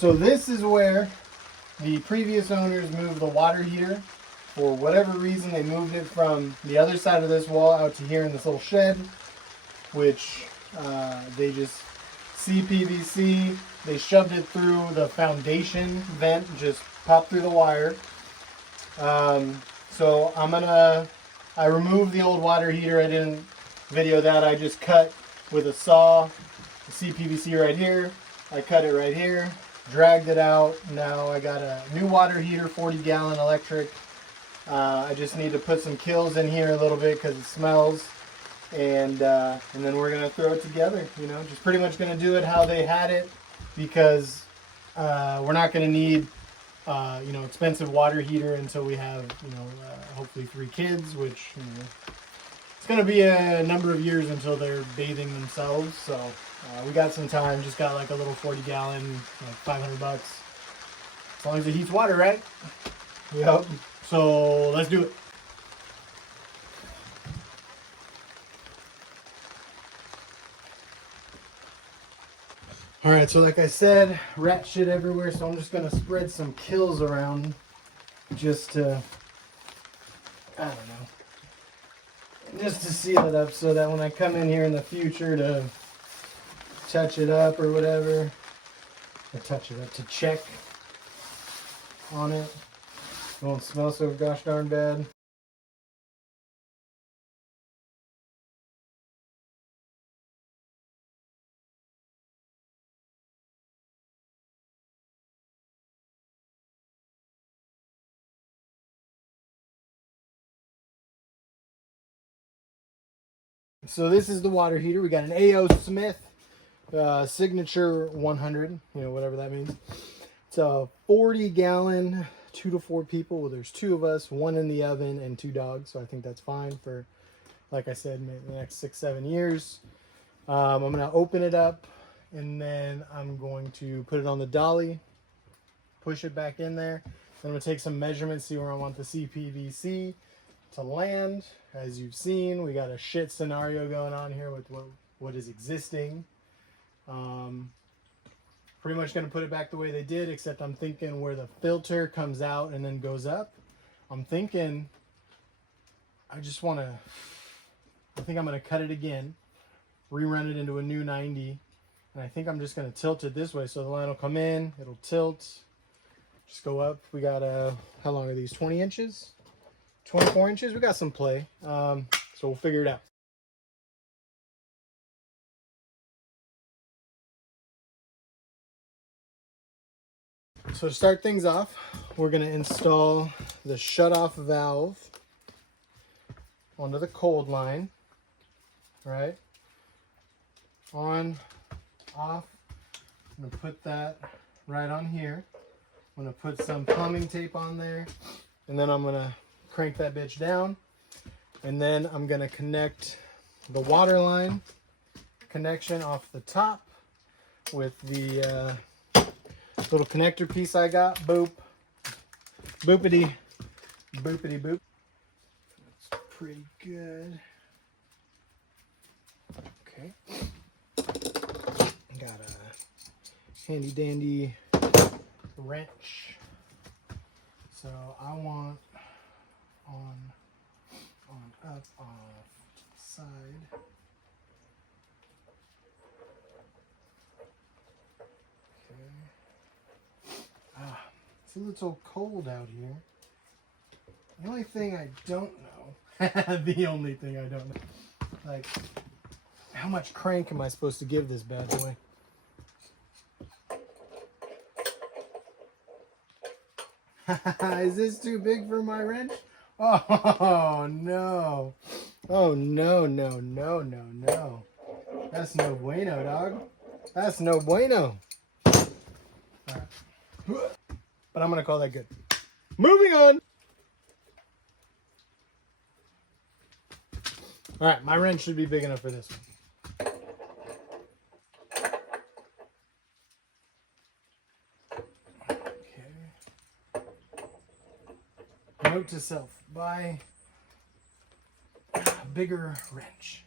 So this is where the previous owners moved the water heater. For whatever reason, they moved it from the other side of this wall out to here in this little shed, which they just CPVC. They shoved it through the foundation vent, just popped through the wire. So I removed the old water heater. I didn't video that. I just cut with a saw the CPVC right here. I cut it right here, dragged it out. Now I got a new water heater, 40-gallon electric. I just need to put some kills in here a little bit because it smells. And then we're going to throw it together, you know, just pretty much going to do it how they had it, because we're not going to need, you know, expensive water heater until we have, you know, hopefully 3 kids, which, you know, it's going to be a number of years until they're bathing themselves. So we got some time, just got like a little 40-gallon, like $500. As long as it heats water, right? Yep. So let's do it. All right, so like I said, rat shit everywhere, so I'm just gonna spread some kills around just to, I don't know, just to seal it up so that when I come in here in the future to touch it up or whatever, or touch it up, to check on it, it won't smell so gosh darn bad. So this is the water heater. We got an A.O. Smith Signature 100, you know, whatever that means. It's a 40-gallon, 2 to 4 people. Well, there's 2 of us, 1 in the oven, and 2 dogs. So I think that's fine for, like I said, maybe the next 6-7 years. I'm going to open it up, and then I'm going to put it on the dolly, push it back in there. Then I'm going to take some measurements, see where I want the CPVC to land. As you've seen, we got a shit scenario going on here with what is existing. Pretty much going to put it back the way they did, except I'm thinking where the filter comes out and then goes up. I'm thinking I think I'm going to cut it again, rerun it into a new 90, and I think I'm just going to tilt it this way so the line will come in, it'll tilt, just go up. We got how long are these, 20 inches? 24 inches? We got some play, so we'll figure it out. So to start things off, we're going to install the shutoff valve onto the cold line, right? On, off. I'm going to put that right on here. I'm going to put some plumbing tape on there, and then I'm going to crank that bitch down, and then I'm going to connect the water line connection off the top with the little connector piece I got. Boop. Boopity. Boopity boop. That's pretty good. Okay. Got a handy dandy wrench. So I want on, up, off, side. Okay. It's a little cold out here. The only thing I don't know, the only thing I don't know, like, how much crank am I supposed to give this bad boy? Is this too big for my wrench? Oh no. Oh no, no, no, no, no. That's no bueno, dog. That's no bueno. Alright. But I'm gonna call that good. Moving on. Alright, my wrench should be big enough for this one. Note to self, buy a bigger wrench.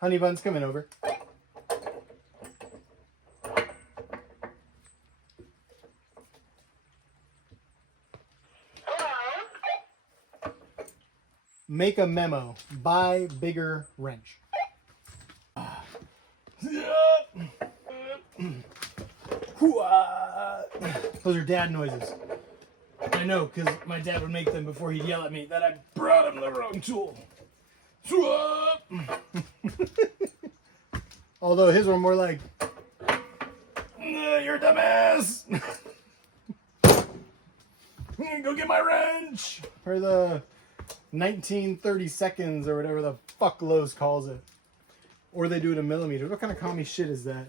Honey Bun's coming over. make a memo. Buy bigger wrench. Those are dad noises. I know, because my dad would make them before he'd yell at me that I brought him the wrong tool. Although his were more like, you're a dumbass. Go get my wrench. Or the 1930 seconds or whatever the fuck Lowe's calls it. Or they do it in millimeters. What kind of commie shit is that?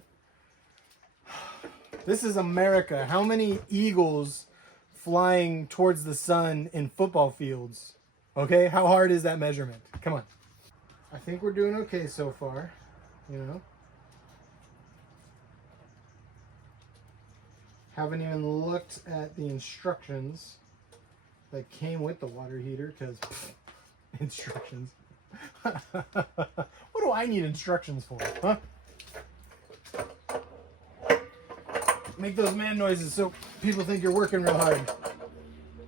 This is America. How many eagles flying towards the sun in football fields? Okay, how hard is that measurement? Come on. I think we're doing okay so far, you know. Haven't even looked at the instructions that came with the water heater, because instructions. What do I need instructions for, huh? Make those man noises so people think you're working real hard.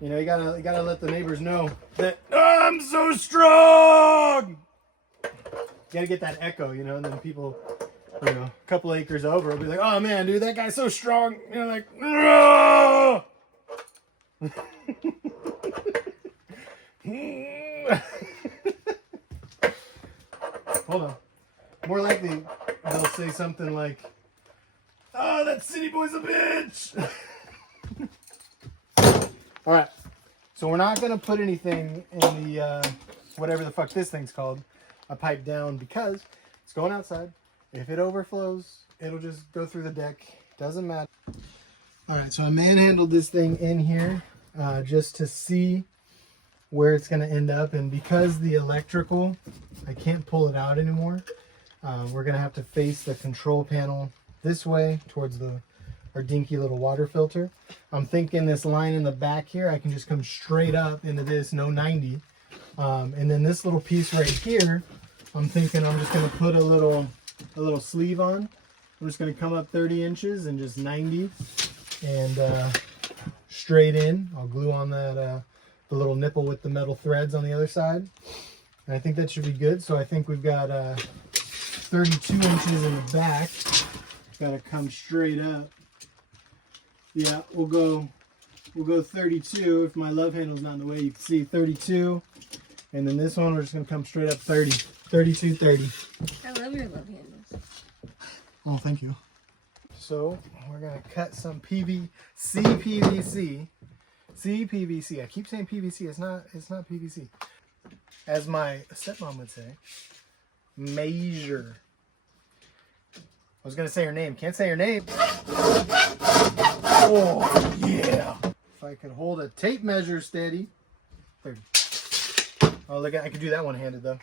You know, you gotta let the neighbors know that I'm so strong. You gotta get that echo, you know, and then people, you know, a couple acres over will be like, oh man, dude, that guy's so strong. You know, like, oh! Hold on. More likely, they'll say something like, oh, that city boy's a bitch. All right. So we're not going to put anything in the, whatever the fuck this thing's called, a pipe down, because it's going outside. If it overflows, it'll just go through the deck. Doesn't matter. All right. So I manhandled this thing in here just to see where it's going to end up. And because the electrical, I can't pull it out anymore. We're going to have to face the control panel this way towards our dinky little water filter. I'm thinking this line in the back here, I can just come straight up into this, no 90. And then this little piece right here, I'm thinking I'm just going to put a little sleeve on. I'm just going to come up 30 inches and just 90 and straight in. I'll glue on that the little nipple with the metal threads on the other side. And I think that should be good. So I think we've got 32 inches in the back. Got to come straight up. Yeah, we'll go 32. If my love handle's not in the way, you can see 32. And then this one, we're just going to come straight up 30. 32, 30. I love your love handles. Oh, thank you. So we're going to cut some PVC. CPVC. I keep saying PVC. It's not PVC. As my stepmom would say, measure. I was going to say her name. Can't say her name. Oh, yeah. If I could hold a tape measure steady. 30. Oh, look, I could do that one-handed, though.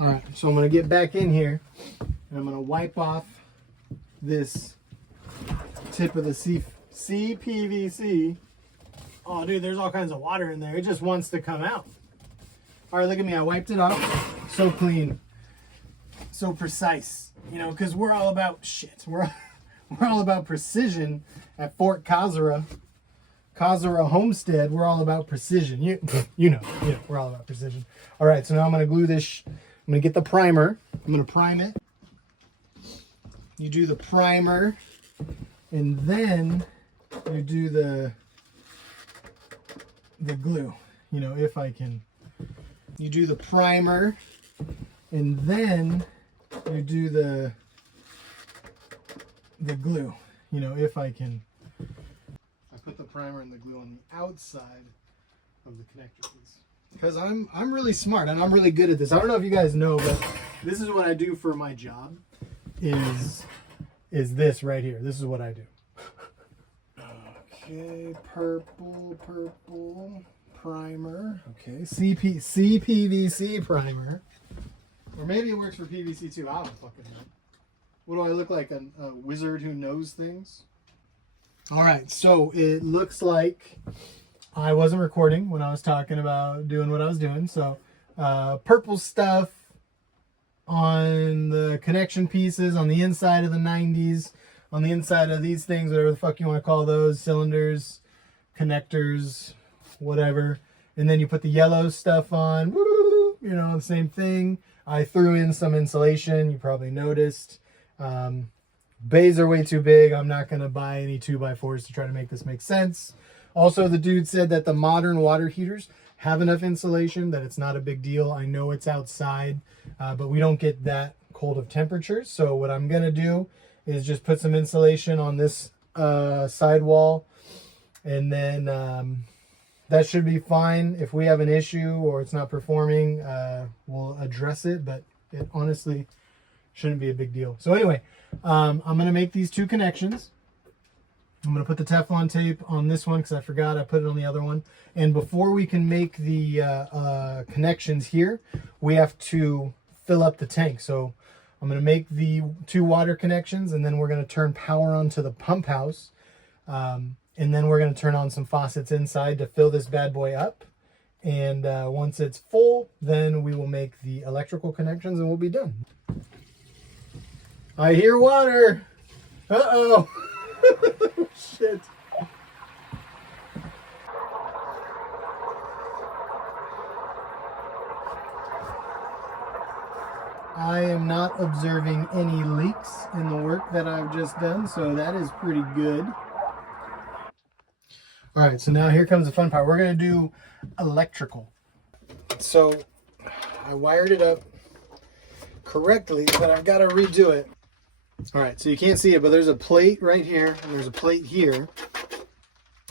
All right, so I'm going to get back in here, and I'm going to wipe off this tip of the CPVC. Oh, dude, there's all kinds of water in there. It just wants to come out. All right, look at me. I wiped it off. So clean. So precise. You know, because we're all about shit. We're all about precision at Fort Cozara. Cozara Homestead. We're all about precision. You know, we're all about precision. All right, so now I'm going to glue this. I'm going to get the primer. I'm going to prime it. You do the primer, and then you do the glue. You know, if I can. You do the primer, and then you do the glue. You know, if I can. I put the primer and the glue on the outside of the connector piece. Because I'm really smart and I'm really good at this. I don't know if you guys know, but this is what I do for my job. Is this right here. This is what I do. Okay, purple primer. Okay, CPVC primer. Or maybe it works for PVC too. I don't fucking know. What do I look like? A wizard who knows things? All right, so it looks like I wasn't recording when I was talking about doing what I was doing. So purple stuff on the connection pieces, on the inside of the 90s, on the inside of these things, whatever the fuck you want to call those, cylinders, connectors, whatever. and then you put the yellow stuff on, woo, you know, the same thing. I threw in some insulation, you probably noticed. Bays are way too big. I'm not going to buy any 2x4s to try to make this make sense. Also, the dude said that the modern water heaters have enough insulation, that it's not a big deal. I know it's outside, but we don't get that cold of temperatures. So what I'm going to do is just put some insulation on this side wall, and then that should be fine. If we have an issue or it's not performing, we'll address it, but it honestly shouldn't be a big deal. So anyway, I'm going to make these 2 connections. I'm going to put the Teflon tape on this one because I forgot I put it on the other one. And before we can make the connections here, we have to fill up the tank. So I'm going to make the 2 water connections, and then we're going to turn power on to the pump house. And then we're going to turn on some faucets inside to fill this bad boy up. And once it's full, then we will make the electrical connections and we'll be done. I hear water. Uh-oh. Shit. I am not observing any leaks in the work that I've just done, so that is pretty good. All right, so now here comes the fun part. We're going to do electrical. So I wired it up correctly, but I've got to redo it. All right, so you can't see it, but there's a plate right here, and there's a plate here.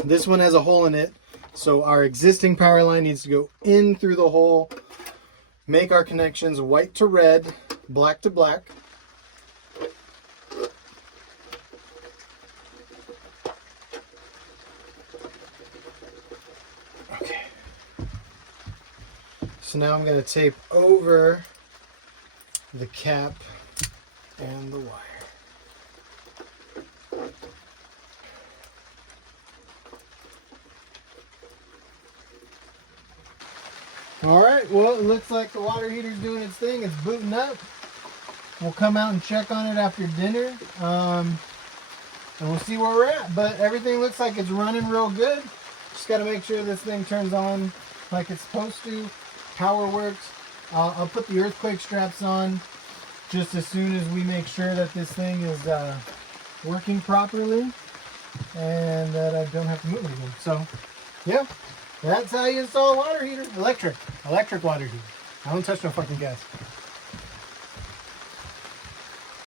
This one has a hole in it, so our existing power line needs to go in through the hole, make our connections white to red, black to black. Okay. So now I'm going to tape over the cap and the wire. All right, well, it looks like the water heater's doing its thing. It's booting up. We'll come out and check on it after dinner, and we'll see where we're at. But everything looks like it's running real good. Just got to make sure this thing turns on like it's supposed to. Power works. I'll put the earthquake straps on just as soon as we make sure that this thing is working properly and that I don't have to move anything. So, yeah. That's how you install a water heater. Electric water heater. I don't touch no fucking gas.